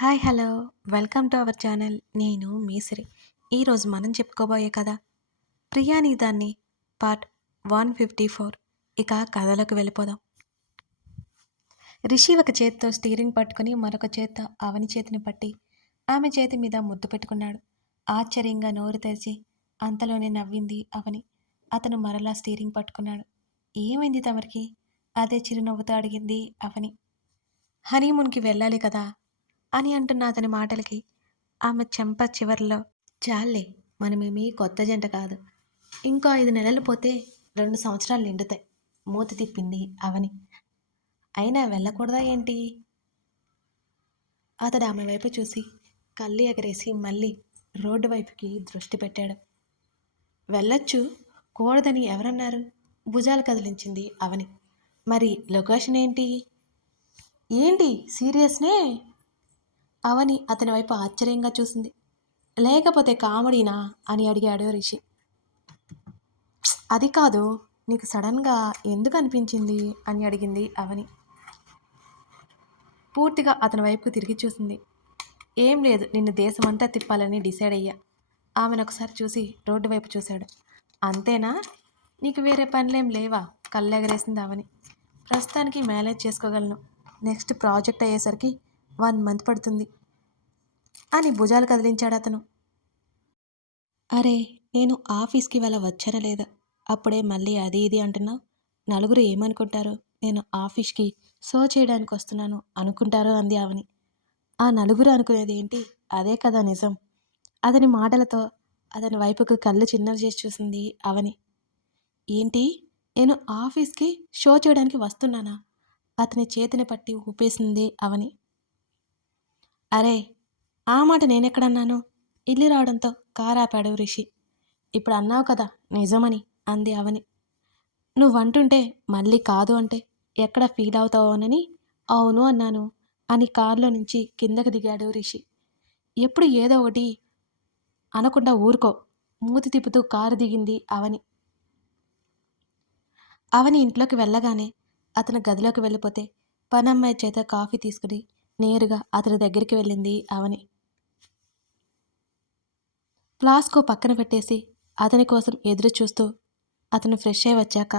Hi hello. Welcome to our channel. నేను మీసిరి. ఈరోజు మనం చెప్పుకోబోయే కథ ప్రియాని దాన్ని పార్ట్ వన్ ఫిఫ్టీ ఫోర్. ఇక కథలోకి వెళ్ళిపోదాం. రిషి ఒక చేతితో స్టీరింగ్ పట్టుకుని మరొక చేత్తో అవని చేతిని పట్టి ఆమె చేతి మీద ముద్దు పెట్టుకున్నాడు. ఆశ్చర్యంగా నోరు తెరిచి అంతలోనే నవ్వింది అవని. అతను మరలా స్టీరింగ్ పట్టుకున్నాడు. ఏమైంది తమరికి? అదే చిరునవ్వుతో అడిగింది అవని. హనీమూన్కి వెళ్ళాలి కదా. అని అంటున్న అతని మాటలకి ఆమె చెంప చివరిలో చాలే మనమేమీ కొత్త జంట కాదు. ఇంకో ఐదు నెలలు పోతే రెండు సంవత్సరాలు నిండుతాయి. మూతి తిప్పింది అవని. అయినా వెళ్ళకూడదా ఏంటి? అతడు ఆమె వైపు చూసి కళ్ళు ఎగరేసి మళ్ళీ రోడ్డు వైపుకి దృష్టి పెట్టాడు. వెళ్ళొచ్చు కూడదని ఎవరన్నారు? భుజాలు కదిలించింది అవని. మరి లొకేషన్ ఏంటి? ఏంటి సీరియస్నే? అవని అతని వైపు ఆశ్చర్యంగా చూసింది. లేకపోతే కామెడీనా? అని అడిగాడు రిషి. అది కాదు. నీకు సడన్గా ఎందుకు అనిపించింది? అని అడిగింది అవని. పూర్తిగా అతని వైపుకు తిరిగి చూసింది. ఏం లేదు నిన్ను దేశమంతా తిప్పాలని డిసైడ్ అయ్యా. ఆమెను ఒకసారి చూసి రోడ్డు వైపు చూశాడు. అంతేనా? నీకు వేరే పనులేం లేవా? కళ్ళెగరేసింది అవని. ప్రస్తుతానికి మేనేజ్ చేసుకోగలను. నెక్స్ట్ ప్రాజెక్ట్ అయ్యేసరికి వన్ మంత్ పడుతుంది. అని భుజాలు కదిలించాడు అతను అరే నేను ఆఫీస్కి వెళ్ళ వచ్చానా లేదా అప్పుడే మళ్ళీ అది ఇది అంటున్నా. నలుగురు ఏమనుకుంటారు నేను ఆఫీస్కి సో చేయడానికి వస్తున్నాను అనుకుంటారో అంది అవని ఆ నలుగురు అనుకునేది ఏంటి? అదే కదా నిజం. అతని మాటలతో అతని వైపుకు కళ్ళు చిన్నవి చేసి చూసింది అవని ఏంటి? నేను ఆఫీస్కి షో చేయడానికి వస్తున్నానా? అతని చేతిని పట్టి ఊపేసింది అవని అరే ఆ మాట నేనెక్కడన్నాను? ఇల్లు రావడంతో కారాపాడు రిషి. ఇప్పుడు అన్నావు కదా నిజమని అంది అవని. నువ్వంటుంటే మళ్ళీ కాదు అంటే ఎక్కడ ఫీల్ అవుతావోనని అవును అన్నాను అని కారులో నుంచి కిందకి దిగాడు రిషి. ఎప్పుడు ఏదో ఒకటి అనకుండా ఊరుకో మూతి తిప్పుతూ కారు దిగింది అవని. అవని ఇంట్లోకి వెళ్ళగానే అతను గదిలోకి వెళ్ళిపోతే పనమ్మాయి చేత కాఫీ తీసుకుని నేరుగా అతని దగ్గరికి వెళ్ళింది అవని. ఫ్లాస్కో పక్కన పెట్టేసి అతని కోసం ఎదురు చూస్తూ అతను ఫ్రెష్ అయి వచ్చాక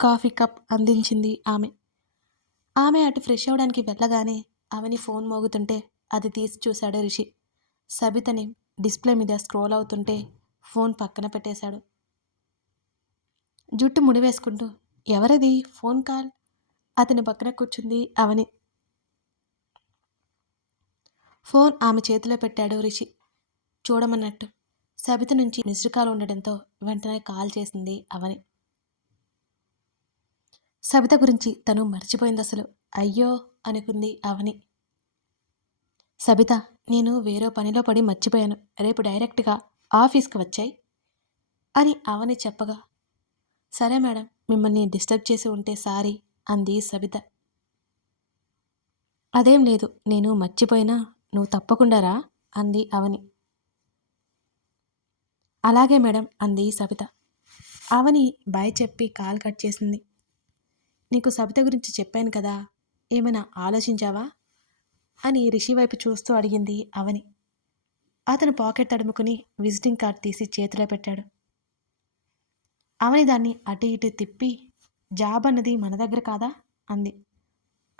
కాఫీ కప్ అందించింది ఆమె. ఆమె అటు ఫ్రెష్ అవ్వడానికి వెళ్ళగానే అవని ఫోన్ మోగుతుంటే అది తీసి చూశాడు రిషి. సబితని డిస్ప్లే మీద స్క్రోల్ అవుతుంటే ఫోన్ పక్కన పెట్టేశాడు. జుట్టు ముడివేసుకుంటూ ఎవరది? Phone call? అతని పక్కన కూర్చుంది అవని. ఫోన్ ఆమె చేతిలో పెట్టాడు రిషి. చూడమన్నట్టు సబిత నుంచి మిస్డ్ కాల్ ఉండడంతో వెంటనే కాల్ చేసింది అవని. సబిత గురించి తను మర్చిపోయింది అసలు. అయ్యో అనుకుంది అవని. సబిత నేను వేరే పనిలో పడి మర్చిపోయాను. రేపు డైరెక్ట్గా ఆఫీస్కి వచ్చాయి అని అవని చెప్పగా సరే మేడం మిమ్మల్ని డిస్టర్బ్ చేసి ఉంటే సారీ అంది సబిత. అదేం లేదు నేను మర్చిపోయినా నువ్వు తప్పకుండా రా అంది అవని. అలాగే మేడం అంది సబిత. అవని బాయ్ చెప్పి కాల్ కట్ చేసింది. నీకు సబిత గురించి చెప్పాను కదా ఏమైనా ఆలోచించావా? అని రిషి వైపు చూస్తూ అడిగింది అవని అతను పాకెట్ తడుముకుని విజిటింగ్ కార్డ్ తీసి చేతిలో పెట్టాడు. అవని దాన్ని అటు ఇటు తిప్పి జాబ్ అన్నది మన దగ్గర కాదా? అంది.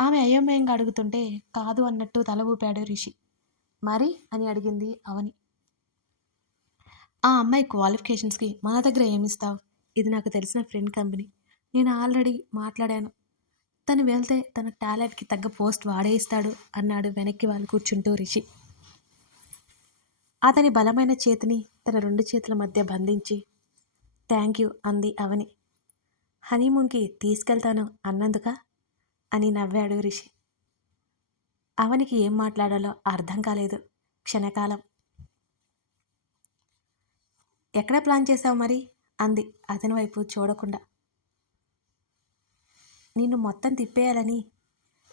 ఆమె అయోమయంగా అడుగుతుంటే కాదు అన్నట్టు తల ఊపాడు రిషి. మరి? అని అడిగింది అవని ఆ అమ్మాయి క్వాలిఫికేషన్స్కి మన దగ్గర ఏమిస్తావు ఇది నాకు తెలిసిన ఫ్రెండ్ కంపెనీ నేను ఆల్రెడీ మాట్లాడాను. తను వెళ్తే తన టాలెంట్కి తగ్గ పోస్ట్ వాడే ఇస్తాడు అన్నాడు వెనక్కి వాళ్ళు కూర్చుంటూ రిషి. అతని బలమైన చేతిని తన రెండు చేతుల మధ్య బంధించి థ్యాంక్ యూ అంది అవని. హనీమూన్కి తీసుకెళ్తాను అన్నందుక? అని నవ్వాడు రిషి. అవనికి ఏం మాట్లాడాలో అర్థం కాలేదు. క్షణకాలం. ఎక్కడ ప్లాన్ చేసావు మరి? అంది అతని వైపు చూడకుండా. నిన్ను మొత్తం తిప్పేయాలని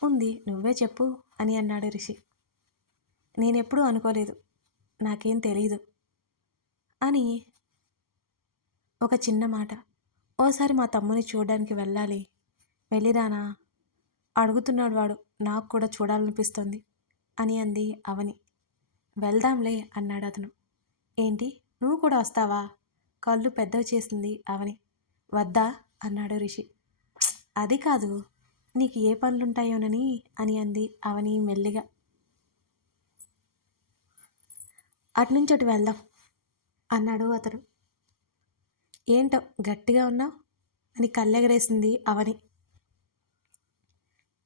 ఉంది నువ్వే చెప్పు అని అన్నాడు రిషి. నేనెప్పుడూ అనుకోలేదు నాకేం తెలీదు అని ఒక చిన్న మాట. ఓసారి మా తమ్ముని చూడడానికి వెళ్ళాలి. వెళ్ళిరానా అడుగుతున్నాడు వాడు నాకు కూడా చూడాలనిపిస్తుంది అని అంది అవని. వెళ్దాంలే అన్నాడు అతను. ఏంటి? నువ్వు కూడా వస్తావా? కళ్ళు పెద్దవి చేసింది అవని వద్దా? అన్నాడు రిషి. అది కాదు. నీకు ఏ పనులుంటాయోనని అని అంది అవని మెల్లిగా. అటునుంచి అటు వెళ్దాం అన్నాడు అతడు. ఏంటో గట్టిగా ఉన్నావు? అని కళ్ళెగరేసింది అవని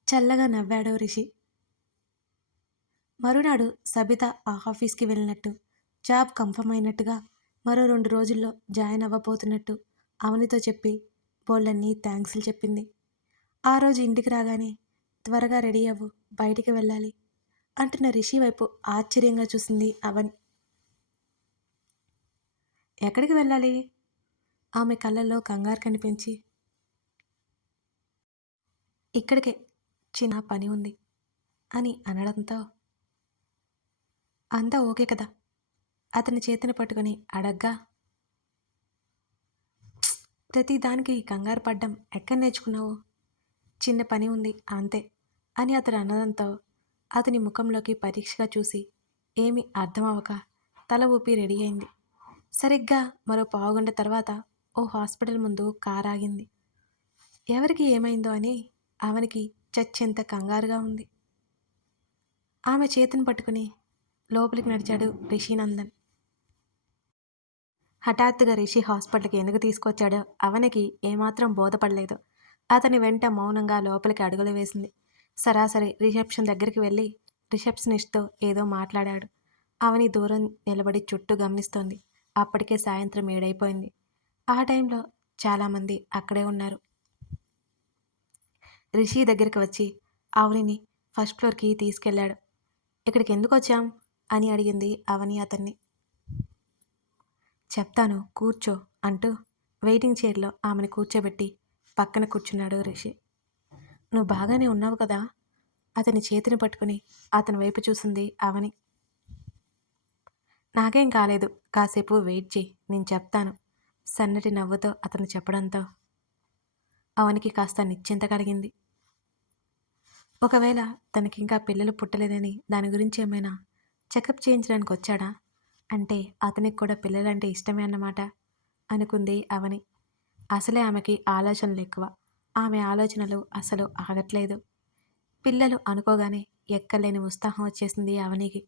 చల్లగా నవ్వాడు రిషి. మరునాడు సబిత ఆ ఆఫీస్కి వెళ్ళినట్టు. జాబ్ కన్ఫర్మ్ అయినట్టుగా మరో రెండు రోజుల్లో జాయిన్ అవ్వబోతున్నట్టు అవనితో చెప్పి బోళ్ళన్నీ థ్యాంక్స్లు చెప్పింది. ఆ రోజు ఇంటికి రాగానే త్వరగా రెడీ అవ్వు బయటికి వెళ్ళాలి అంటున్న రిషి వైపు ఆశ్చర్యంగా చూసింది అవని. ఎక్కడికి వెళ్ళాలి? ఆమె కళ్ళల్లో కంగారు కనిపించి. ఇక్కడికే చిన్న పని ఉంది అని అనడంతో. అంతా ఓకే కదా అతని చేతిని పట్టుకుని అడగ్గా ప్రతి దానికి కంగారు పడ్డం ఎక్కడ నేర్చుకున్నావు? చిన్న పని ఉంది అంతే అని అతడు అనడంతో అతని ముఖంలోకి పరీక్షగా చూసి ఏమీ అర్థం తల ఊపి రెడీ అయింది. సరిగ్గా మరో పావుగంట తర్వాత ఓ హాస్పిటల్ ముందు కార్ ఆగింది. ఎవరికి ఏమైందో అని ఆమెకి చచ్చెంత కంగారుగా ఉంది. ఆమె చేతిని పట్టుకుని లోపలికి నడిచాడు రిషినందన్. హఠాత్తుగా రిషి హాస్పిటల్కి ఎందుకు తీసుకొచ్చాడో అవనికి ఏమాత్రం బోధపడలేదు. అతని వెంట మౌనంగా లోపలికి అడుగులు వేసింది. సరాసరి రిసెప్షన్ దగ్గరికి వెళ్ళి రిసెప్షనిస్ట్తో ఏదో మాట్లాడాడు. అవని దూరం నిలబడి చుట్టూ గమనిస్తోంది. అప్పటికే సాయంత్రం ఏడైపోయింది. ఆ టైంలో చాలామంది అక్కడే ఉన్నారు. రిషి దగ్గరికి వచ్చి అవనిని ఫస్ట్ ఫ్లోర్కి తీసుకెళ్ళాడు. ఇక్కడికి ఎందుకు వచ్చాం? అని అడిగింది అవని అతన్ని. చెప్తాను కూర్చో అంటూ వెయిటింగ్ చైర్లో ఆమెను కూర్చోబెట్టి పక్కన కూర్చున్నాడు రిషి. నువ్వు బాగానే ఉన్నావు కదా అతని చేతిని పట్టుకుని అతని వైపు చూసింది అవని నాకేం కాలేదు కాసేపు వెయిట్ చేయి నేను చెప్తాను సన్నటి నవ్వుతో అతను చెప్పడంతో అవనికి కాస్త నిశ్చింత కలిగింది. ఒకవేళ తనకింకా పిల్లలు పుట్టలేదని దాని గురించి ఏమైనా చెకప్ చేయించడానికి వచ్చాడా? అంటే అతనికి కూడా పిల్లలంటే ఇష్టమే అన్నమాట అనుకుంది అవని. అసలే ఆమెకి ఆలోచనలు ఎక్కువ. ఆమె ఆలోచనలు అసలు ఆగట్లేదు. పిల్లలు అనుకోగానే ఎక్కలేని ఉత్సాహం వచ్చేసింది అవనికి.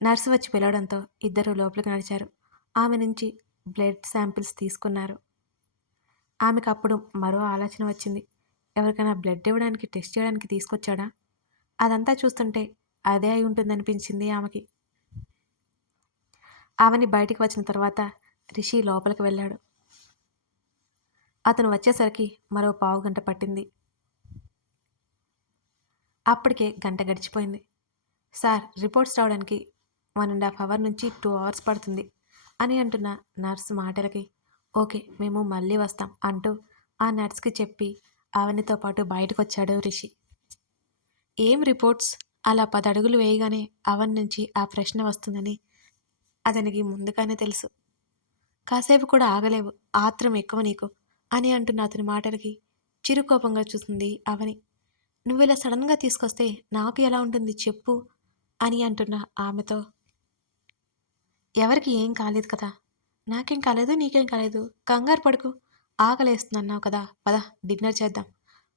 నర్సు వచ్చి పిలవడంతో ఇద్దరు లోపలికి నడిచారు. ఆమె నుంచి బ్లడ్ శాంపిల్స్ తీసుకున్నారు. ఆమెకు అప్పుడు మరో ఆలోచన వచ్చింది. ఎవరికైనా బ్లడ్ ఇవ్వడానికి టెస్ట్ చేయడానికి తీసుకొచ్చాడా? అదంతా చూస్తుంటే అదే అయి ఉంటుందనిపించింది ఆమెకి. ఆమెని బయటికి వచ్చిన తర్వాత రిషి లోపలికి వెళ్ళాడు. అతను వచ్చేసరికి మరో పావు గంట పట్టింది. అప్పటికే గంట గడిచిపోయింది. సార్ రిపోర్ట్స్ రావడానికి వన్ అండ్ హాఫ్ అవర్ నుంచి టూ అవర్స్ పడుతుంది అని అంటున్న నర్స్ మాటలకి ఓకే మేము మళ్ళీ వస్తాం అంటూ ఆ నర్స్కి చెప్పి ఆవనితో పాటు బయటకు వచ్చాడు రిషి. ఏం రిపోర్ట్స్? అలా పది అడుగులు వేయగానే అవన్ నుంచి ఆ ప్రశ్న వస్తుందని అతనికి ముందుగానే తెలుసు. కాసేపు కూడా ఆగలేవు. ఆత్రం ఎక్కువ నీకు. అని అంటున్న అతని మాటలకి చిరుకోపంగా చూసింది అవని. నువ్వు ఇలా సడన్గా తీసుకొస్తే నాకు ఎలా ఉంటుంది చెప్పు అని అంటున్న ఆమెతో. ఎవరికి ఏం కాలేదు కదా. నాకేం కాలేదు నీకేం కాలేదు. కంగారు పడుకు. ఆకలేస్తుందన్నావు కదా. పద డిన్నర్ చేద్దాం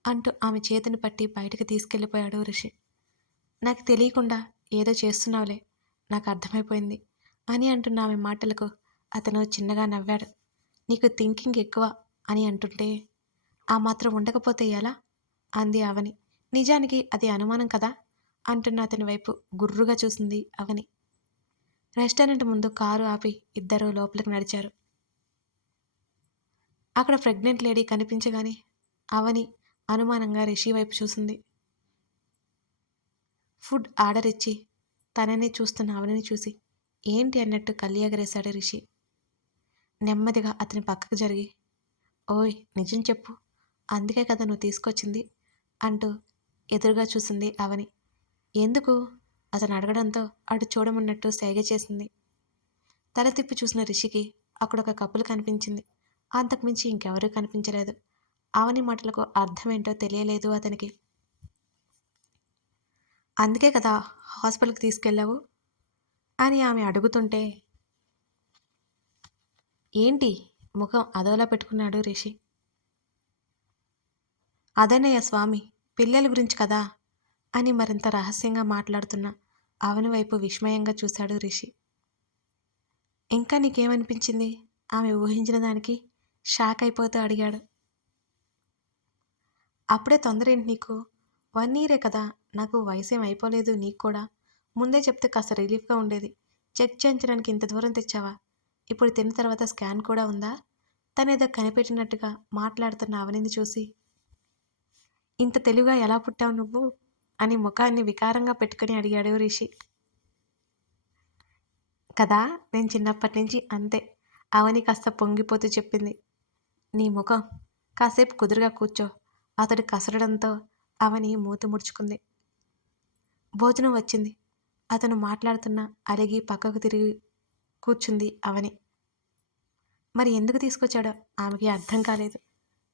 అంటూ ఆమె చేతిని పట్టి బయటకు తీసుకెళ్ళిపోయాడు ఋషి నాకు తెలియకుండా ఏదో చేస్తున్నావులే. నాకు అర్థమైపోయింది. అని అంటున్న ఆమె మాటలకు అతను చిన్నగా నవ్వాడు. నీకు థింకింగ్ ఎక్కువ అని అంటుంటే ఆ మాత్రం ఉండకపోతే ఎలా అంది అవని. నిజానికి అది అనుమానం కదా అంటున్న అతని వైపు గుర్రుగా చూసింది అవని. రెస్టారెంట్ ముందు కారు ఆపి ఇద్దరు లోపలికి నడిచారు. అక్కడ ప్రెగ్నెంట్ లేడీ కనిపించగానే అవని అనుమానంగా రిషి వైపు చూసింది. ఫుడ్ ఆర్డర్ ఇచ్చి తననే చూస్తున్న అవనిని చూసి ఏంటి అన్నట్టు కళ్ళి ఎగరేశాడు రిషి. నెమ్మదిగా అతని పక్కకు జరిగి ఓయ్ నిజం చెప్పు. అందుకే కదా నువ్వు తీసుకొచ్చింది అంటూ ఎదురుగా చూసింది అవని. ఎందుకు? అతను అడగడంతో అటు చూడమన్నట్టు సేగ చేసింది. తల తిప్పి చూసిన రిషికి అక్కడ ఒక కప్పులు కనిపించింది. అంతకుమించి ఇంకెవరూ కనిపించలేదు. అవని మాటలకు అర్థమేంటో తెలియలేదు అతనికి. అందుకే కదా హాస్పిటల్కి తీసుకెళ్ళావు? అని ఆమె అడుగుతుంటే ఏంటి ముఖం అదోలా పెట్టుకున్నాడు రిషి? అదనయ్య స్వామి పిల్లల గురించి కదా? అని మరింత రహస్యంగా మాట్లాడుతున్న అవని వైపు విస్మయంగా చూశాడు రిషి. ఇంకా నీకేమనిపించింది? ఆమె ఊహించిన దానికి షాక్ అయిపోతూ అడిగాడు. అప్పుడే తొందర ఏంటి నీకు? వన్ ఇయరే కదా నాకు వయసేం అయిపోలేదు నీకు కూడా. ముందే చెప్తే కాస్త రిలీఫ్గా ఉండేది. చెక్ చేయించడానికి ఇంత దూరం తెచ్చావా? ఇప్పుడు తిన్న తర్వాత స్కాన్ కూడా ఉందా? తనేదో కనిపెట్టినట్టుగా మాట్లాడుతున్న అవనిని చూసి ఇంత తెలివిగా ఎలా పుట్టావు నువ్వు? అని ముఖాన్ని వికారంగా పెట్టుకుని అడిగాడు రిషి. కదా నేను చిన్నప్పటి నుంచి అంతే అవని కాస్త పొంగిపోతూ చెప్పింది. నీ ముఖం కాసేపు కుదురుగా కూర్చో అతడు కసరడంతో అవని మూతి ముడుచుకుంది. భోజనం వచ్చింది. అతను మాట్లాడుతున్న అలిగి పక్కకు తిరిగి కూర్చుంది అవని. మరి ఎందుకు తీసుకొచ్చాడో ఆమెకి అర్థం కాలేదు.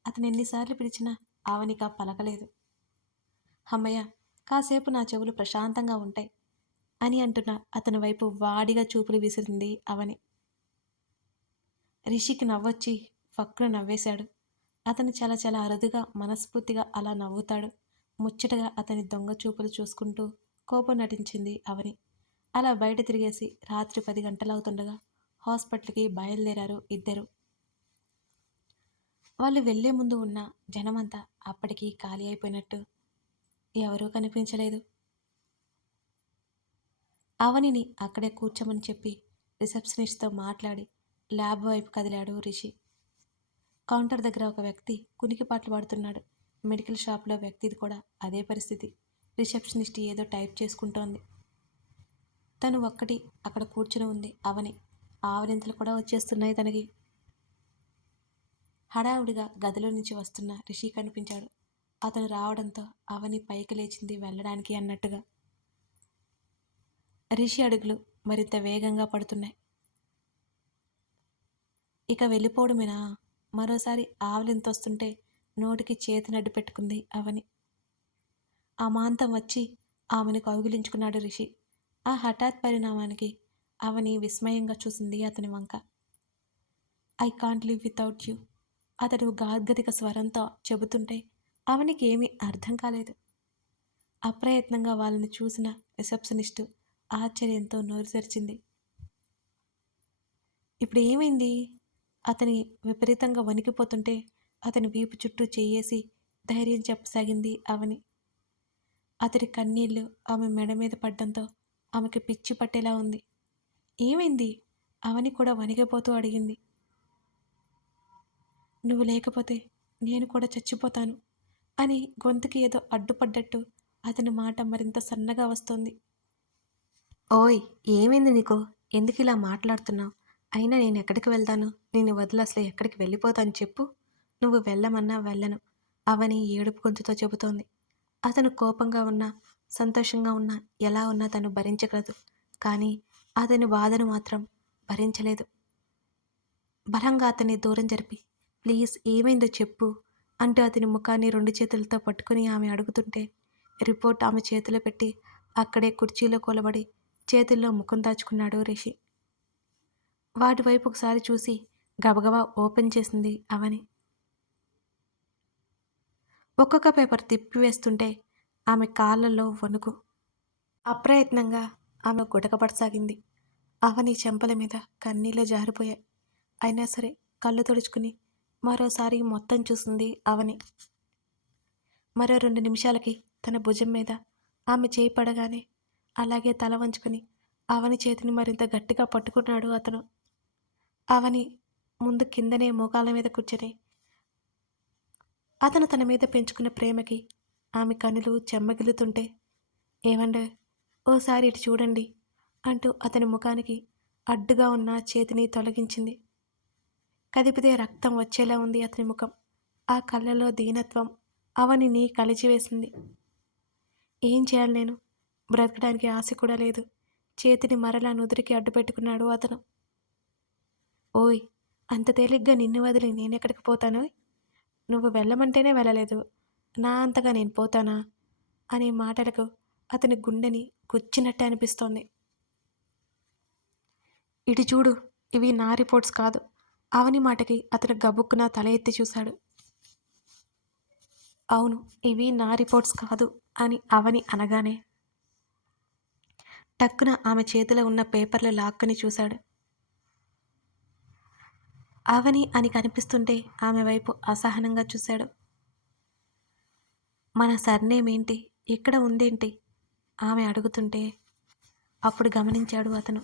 అతను ఎన్నిసార్లు పిలిచినా ఆవనిక పలకలేదు. అమ్మయ్య కాసేపు నా చెవులు ప్రశాంతంగా ఉంటాయి అని అంటున్న అతని వైపు వాడిగా చూపులు విసిరింది అవని. రిషికి నవ్వొచ్చి ఫక్కున నవ్వేశాడు. అతను చాలా చాలా అరుదుగా మనస్ఫూర్తిగా అలా నవ్వుతాడు. ముచ్చటగా అతని దొంగ చూపులు చూసుకుంటూ కోపం నటించింది అవని. అలా బయట తిరిగేసి రాత్రి పది గంటలవుతుండగా హాస్పిటల్కి బయలుదేరారు ఇద్దరు. వాళ్ళు వెళ్ళే ముందు ఉన్న జనమంతా అప్పటికి ఖాళీ అయిపోయినట్టు ఎవరూ కనిపించలేదు. అవనిని అక్కడే కూర్చోమని చెప్పి రిసెప్షనిస్ట్తో మాట్లాడి ల్యాబ్ వైపు కదిలాడు రిషి. కౌంటర్ దగ్గర ఒక వ్యక్తి కునికిపాట్లు పడుతున్నాడు మెడికల్ షాప్లో వ్యక్తిది కూడా అదే పరిస్థితి. రిసెప్షనిస్ట్ ఏదో టైప్ చేసుకుంటోంది. తను ఒక్కటి అక్కడ కూర్చుని ఉంది. అవని ఆవరింతలు కూడా వచ్చేస్తున్నాయి తనకి. హడావుడిగా గదిలో నుంచి వస్తున్న రిషి కనిపించాడు. అతను రావడంతో అవని పైకి లేచింది వెళ్ళడానికి అన్నట్టుగా. రిషి అడుగులు మరింత వేగంగా పడుతున్నాయి. ఇక వెళ్ళిపోవడమేనా? మరోసారి ఆవలింతొస్తుంటే నోటికి చేతినడ్డు పెట్టుకుంది అవని. అమాంతం వచ్చి ఆమెను కౌగిలించుకున్నాడు రిషి. ఆ హఠాత్ పరిణామానికి అవని విస్మయంగా చూసింది అతని వంక. I can't live without you అతడు గాద్గదిక స్వరంతో చెబుతుంటే అవనికి ఏమీ అర్థం కాలేదు. అప్రయత్నంగా వాళ్ళని చూసిన రిసెప్షనిస్టు ఆశ్చర్యంతో నోరు తెరిచింది. ఇప్పుడు ఏమైంది? అతని విపరీతంగా వణికిపోతుంటే అతని వీపు చుట్టూ చేయేసి ధైర్యం చెప్పసాగింది అవని. అతడి కన్నీళ్ళు ఆమె మెడ మీద పడ్డంతో ఆమెకి పిచ్చి పట్టేలా ఉంది. ఏమైంది? అవని కూడా వణిగిపోతూ అడిగింది. నువ్వు లేకపోతే నేను కూడా చచ్చిపోతాను అని గొంతుకి ఏదో అడ్డుపడ్డట్టు అతని మాట మరింత సన్నగా వస్తోంది. ఓయ్ ఏమైంది నీకు? ఎందుకు ఇలా మాట్లాడుతున్నావు? అయినా నేను ఎక్కడికి వెళ్తాను? నేను వదిలి అసలు ఎక్కడికి వెళ్ళిపోతాను చెప్పు. నువ్వు వెళ్ళమన్నా వెళ్ళను. అవని ఏడుపు గొంతుతో చెబుతోంది. అతను కోపంగా ఉన్నా సంతోషంగా ఉన్నా ఎలా ఉన్నా తను భరించగలదు. కానీ అతని బాధను మాత్రం భరించలేదు. బలంగా అతన్ని దూరం జరిపి ప్లీజ్ ఏమైందో చెప్పు అంటూ అతని ముఖాన్ని రెండు చేతులతో పట్టుకుని ఆమె అడుగుతుంటే రిపోర్ట్ ఆమె చేతిలో పెట్టి అక్కడే కుర్చీలో కూలబడి చేతుల్లో ముఖం దాచుకున్నాడు రిషి. వాటి వైపు ఒకసారి చూసి గబగబా ఓపెన్ చేసింది అవని ఒక్కొక్క పేపర్ తిప్పివేస్తుంటే ఆమె కాళ్ళలో వణుకు. అప్రయత్నంగా ఆమె గుటకపడసాగింది. అవని చెంపల మీద కన్నీళ్ళు జారిపోయాయి. అయినా సరే కళ్ళు తుడుచుకుని మరోసారి మొత్తం చూసింది అవని. మరో రెండు నిమిషాలకి తన భుజం మీద ఆమె చేయి పడగానే అలాగే తల వంచుకుని అవని చేతిని మరింత గట్టిగా పట్టుకున్నాడు అతను. అవని ముందు కిందనే మోకాల మీద కూర్చొని అతను తన మీద పెంచుకున్న ప్రేమకి ఆమె కనులు చెమ్మగిలుతుంటే ఏమండే ఓసారి ఇటు చూడండి అంటూ అతని ముఖానికి అడ్డుగా ఉన్న చేతిని తొలగించింది. కదిపితే రక్తం వచ్చేలా ఉంది అతని ముఖం. ఆ కళ్ళలో దీనత్వం అవనిని కలిచివేసింది. ఏం చేయాలి నేను? బ్రతకడానికి ఆశ కూడా లేదు. చేతిని మరలా నుదురికి అడ్డు పెట్టుకున్నాడు అతను. ఓయ్ అంత తేలిగ్గా నిన్ను వదిలి నేనెక్కడికి పోతాను నువ్వు వెళ్ళమంటేనే వెళ్ళలేదు. నా అంతగా నేను పోతానా? అనే మాటలకు అతని గుండెని గుచ్చినట్టే అనిపిస్తోంది. ఇటు చూడు ఇవి నా రిపోర్ట్స్ కాదు. అవని మాటకి అతను గబుక్కున తల ఎత్తి చూశాడు. అవును ఇవి నా రిపోర్ట్స్ కాదు అని అవని అనగానే టక్కున ఆమె చేతిలో ఉన్న పేపర్లు లాక్కని చూశాడు. అవని అని కనిపిస్తుంటే ఆమె వైపు అసహనంగా చూశాడు. మన సర్నేమ్ ఏంటి? ఇక్కడ ఉందేంటి? ఆమె అడుగుతుంటే అప్పుడు గమనించాడు అతను.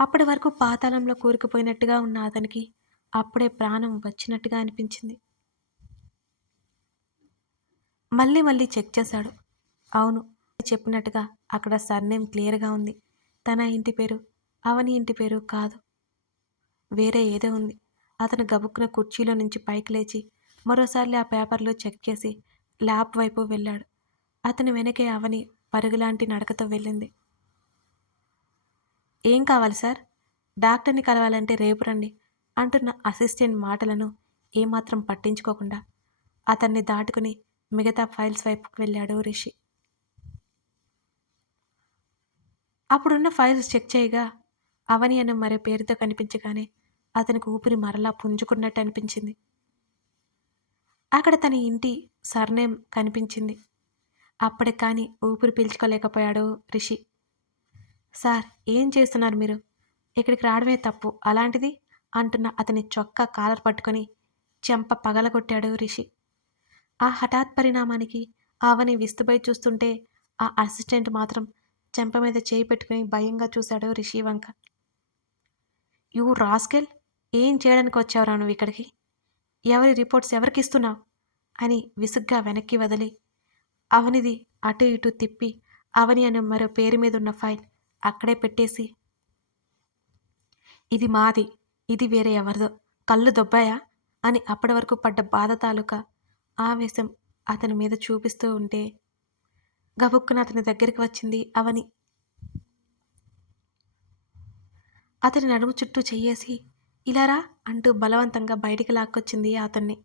అప్పటి వరకు పాతాళంలో కూరుకుపోయినట్టుగా ఉన్న అతనికి అప్పుడే ప్రాణం వచ్చినట్టుగా అనిపించింది. మళ్ళీ మళ్ళీ చెక్ చేశాడు. అవును చెప్పినట్టుగా అక్కడ సర్నేమ్ క్లియర్గా ఉంది. తన ఇంటి పేరు అవని ఇంటి పేరు కాదు. వేరే ఏదో ఉంది. అతను గబుక్కున కుర్చీలో నుంచి పైకి లేచి మరోసారి ఆ పేపర్లో చెక్ చేసి ల్యాబ్ వైపు వెళ్ళాడు. అతని వెనకే అవని పరుగులాంటి నడకతో వెళ్ళింది. ఏం కావాలి సార్? డాక్టర్ని కలవాలంటే రేపు రండి అంటున్న అసిస్టెంట్ మాటలను ఏమాత్రం పట్టించుకోకుండా అతన్ని దాటుకుని మిగతా ఫైల్స్ వైపుకి వెళ్ళాడు రిషి. అప్పుడున్న ఫైల్స్ చెక్ చేయగా అవని అన్న మరో పేరుతో కనిపించగానే అతనికి ఊపిరి మరలా పుంజుకున్నట్టు అనిపించింది. అక్కడ తన ఇంటి సర్నేమ్ కనిపించింది. అప్పటి కానీ ఊపిరి పీల్చుకోలేకపోయాడు రిషి. సార్ ఏం చేస్తున్నారు మీరు? ఇక్కడికి రావడమే తప్పు అలాంటిది? అంటున్న అతని చొక్కా కాలర్ పట్టుకొని చెంప పగలగొట్టాడు రిషి. ఆ హఠాత్ పరిణామానికి ఆవని విస్తుపై చూస్తుంటే ఆ అసిస్టెంట్ మాత్రం చెంప మీద చేయి పెట్టుకుని భయంగా చూశాడు రిషి వంక. యూ రాస్కెల్ ఏం చేయడానికి వచ్చావురా నువ్వు ఇక్కడికి? ఎవరి రిపోర్ట్స్ ఎవరికి ఇస్తున్నావు? అని విసుగ్గా వెనక్కి వదిలి అవనిది అటు ఇటు తిప్పి అవని అనే మరో పేరు మీద ఉన్న ఫైల్ అక్కడే పెట్టేసి ఇది మాది ఇది వేరే ఎవరిదో కళ్ళు దొబ్బాయా? అని అప్పటి వరకు పడ్డ బాధ తాలూకా ఆవేశం అతని మీద చూపిస్తూ ఉంటే గబుక్కున అతని దగ్గరికి వచ్చింది అవని. అతని నడుము చుట్టూ చెయ్యేసి ఇలారా అంటూ బలవంతంగా బయటికి లాక్కొచ్చింది అతన్ని.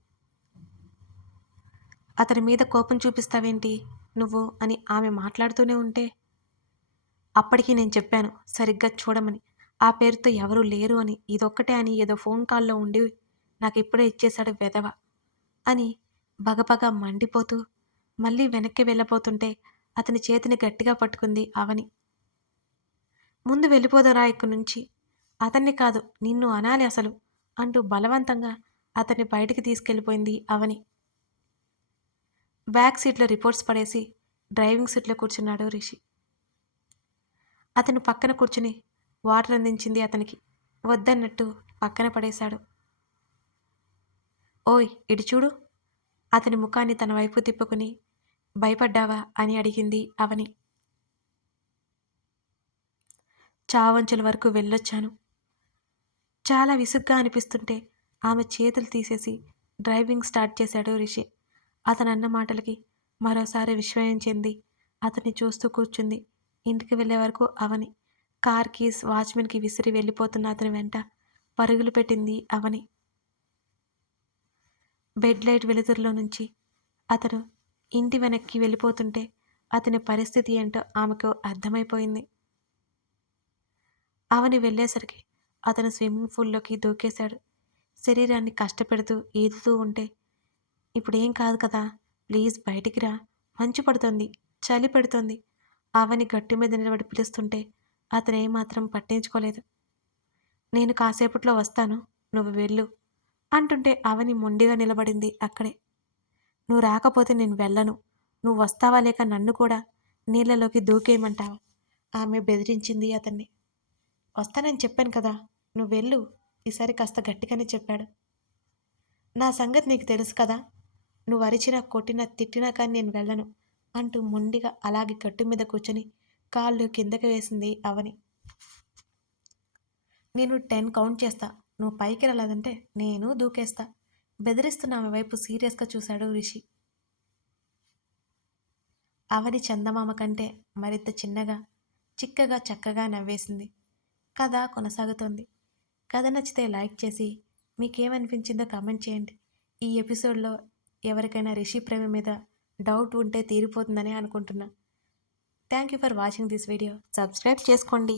అతని మీద కోపం చూపిస్తావేంటి నువ్వు? అని ఆమె మాట్లాడుతూనే ఉంటే అప్పటికి నేను చెప్పాను సరిగ్గా చూడమని. ఆ పేరుతో ఎవరూ లేరు అని. ఇదొక్కటే అని ఏదో ఫోన్ కాల్లో ఉండి నాకు ఇప్పుడే ఇచ్చేశాడు వెధవ అని బగబగ మండిపోతూ మళ్ళీ వెనక్కి వెళ్ళబోతుంటే అతని చేతిని గట్టిగా పట్టుకుంది అవని. ముందు వెళ్ళిపోదరా ఇక్కడి నుంచి. అతన్ని కాదు నిన్ను అనాలి అసలు అంటూ బలవంతంగా అతన్ని బయటికి తీసుకెళ్ళిపోయింది అవని. బ్యాక్ సీట్లో రిపోర్ట్స్ పడేసి డ్రైవింగ్ సీట్లో కూర్చున్నాడు రిషి. అతను పక్కన కూర్చుని వాటర్ అందించింది అతనికి. వద్దన్నట్టు పక్కన పడేశాడు. ఓయ్ ఇటు చూడు. అతని ముఖాన్ని తన వైపు తిప్పుకుని భయపడ్డావా అని అడిగింది అవని. చావంచుల వరకు వెళ్ళొచ్చాను. చాలా విసుగ్గా అనిపిస్తుంటే ఆమె చేతులు తీసేసి డ్రైవింగ్ స్టార్ట్ చేశాడు రిషి. అతను అన్న మాటలకి మరోసారి విస్మయం చెంది అతన్ని చూస్తూ కూర్చుంది. ఇంటికి వెళ్ళే వరకు అవని కార్ కీస్ వాచ్మెన్కి విసిరి వెళ్ళిపోతున్న అతని వెంట పరుగులు పెట్టింది అవని. బెడ్ లైట్ వెలుతురులో నుంచి అతను ఇంటి వెనక్కి వెళ్ళిపోతుంటే అతని పరిస్థితి ఏంటో ఆమెకు అర్థమైపోయింది. అవని వెళ్ళేసరికి అతను స్విమ్మింగ్ పూల్లోకి దూకేశాడు. శరీరాన్ని కష్టపెడుతూ ఈదుతూ ఉంటే ఇప్పుడేం కాదు కదా ప్లీజ్ బయటికి రా మంచు పడుతుంది చలి పెడుతుంది. అవని గట్టి మీద నిలబడి పిలుస్తుంటే అతను ఏమాత్రం పట్టించుకోలేదు. నేను కాసేపట్లో వస్తాను నువ్వు వెళ్ళు అంటుంటే అవని మొండిగా నిలబడింది అక్కడే. నువ్వు రాకపోతే నేను వెళ్ళను నువ్వు వస్తావా లేక నన్ను కూడా నీళ్ళలోకి దూకేయమంటావా? ఆమె బెదిరించింది అతన్ని. వస్తానని చెప్పాను కదా నువ్వు వెళ్ళు ఈసారి కాస్త గట్టిగానే చెప్పాడు. నా సంగతి నీకు తెలుసు కదా. నువ్వు అరిచినా కొట్టినా తిట్టినా కానీ నేను వెళ్ళను అంటూ మొండిగా అలాగే గట్టు మీద కూర్చొని కాళ్ళు కిందకి వేసింది అవని. నేను టెన్ కౌంట్ చేస్తా. నువ్వు పైకి రాలేదంటే నేను దూకేస్తా. బెదిరిస్తున్న ఆమె వైపు సీరియస్గా చూశాడు రిషి. అవని చందమామ కంటే మరింత చిన్నగా చిక్కగా చక్కగా నవ్వేసింది. కథ కొనసాగుతోంది. కథ నచ్చితే లైక్ చేసి మీకేమనిపించిందో కామెంట్ చేయండి. ఈ ఎపిసోడ్లో ఎవరికైనా రిషి ప్రేమ మీద డౌట్ ఉంటే తీరిపోతుందని అనుకుంటున్నా. Thank you for watching this video. Subscribe చేసుకోండి.